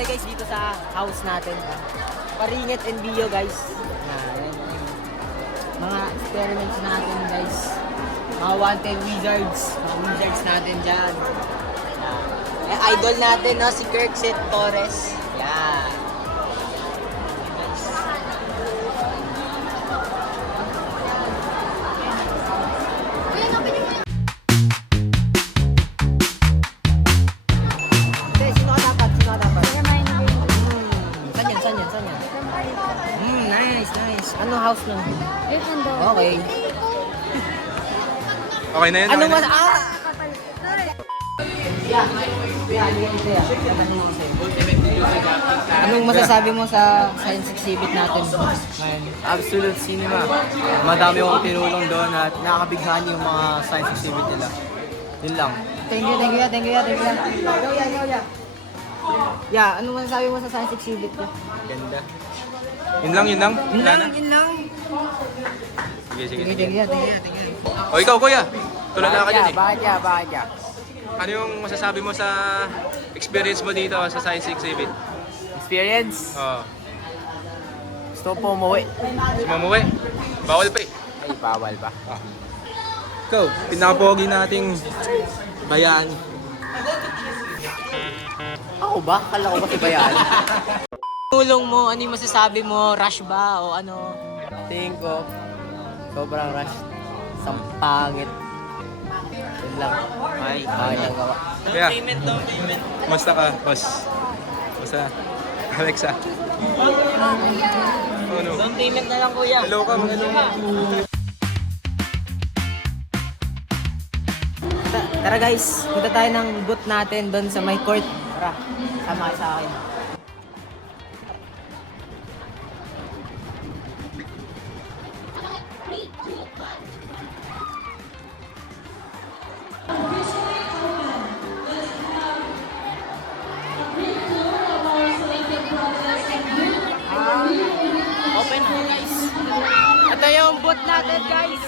tayo guys dito sa house natin. Paringet and Bio guys. Yan. Mga experiments natin guys. Mga wanted wizards. Mga wizards natin dyan. Idol natin no, si Kirksett Torres. Yan. Ano house nun? Okay. Okay na yun? Ano Okay mas... na? Anong masasabi mo sa science exhibit natin ngayon? Absolute cinema. Madami akong tinulong doon at nakakabighani yung mga science exhibit nila. Yun lang. Thank you. Yeah, anong masasabi mo sa science exhibit ko? Ganda. Yun lang? Wala na? Yun lang. Sige. Thank you. O ikaw kuya, tulala ka dyan eh. Bakit ya? Ano yung masasabi mo sa experience mo dito sa science exhibit? Experience? Oo. Gusto po umuwi. Sumuwi? Bawal pa eh. Ay, bawal ba? Ikaw, pinapogi nating bayani. Ako ba? Kala ko ba si Bayan? Tulong mo, ano yung masasabi mo? Rush ba o ano? Tingin ko, sobrang rush. Sampangit. Yun lang. Ay, lang gawa. Kaya, kumusta ka, boss? Kumusta? Alexa. Ano? Down payment na lang kuya. Hello ka, mga hello ka. Tara guys, punta tayo ng booth natin doon sa may court. Tara, sama kayo sa akin. Open po guys. Ito yung booth natin guys.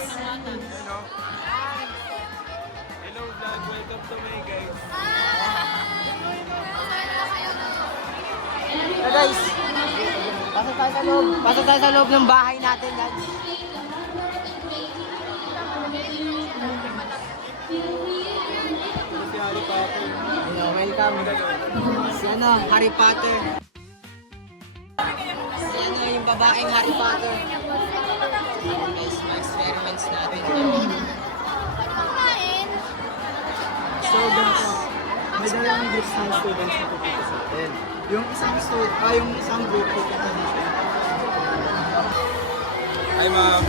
Hello vlog, welcome to my guys. So guys, pasok tayo sa loob ng bahay natin guys. Hello, welcome. Si Harry Potter. Si yung babaeng Harry Potter. Guys, mga experiments natin. Students, may dalawang groups ng students na pupunta sa atin. Yung isang group pupunta dito. Hi ma'am.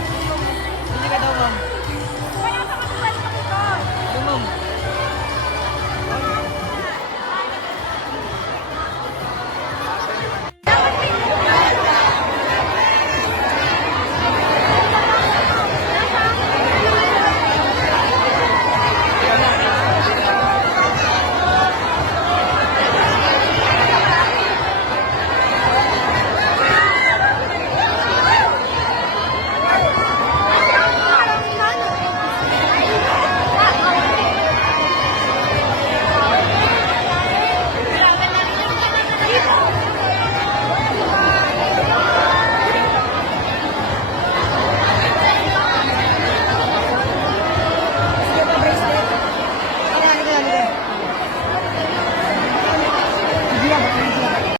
Hindi ka daw ma'am.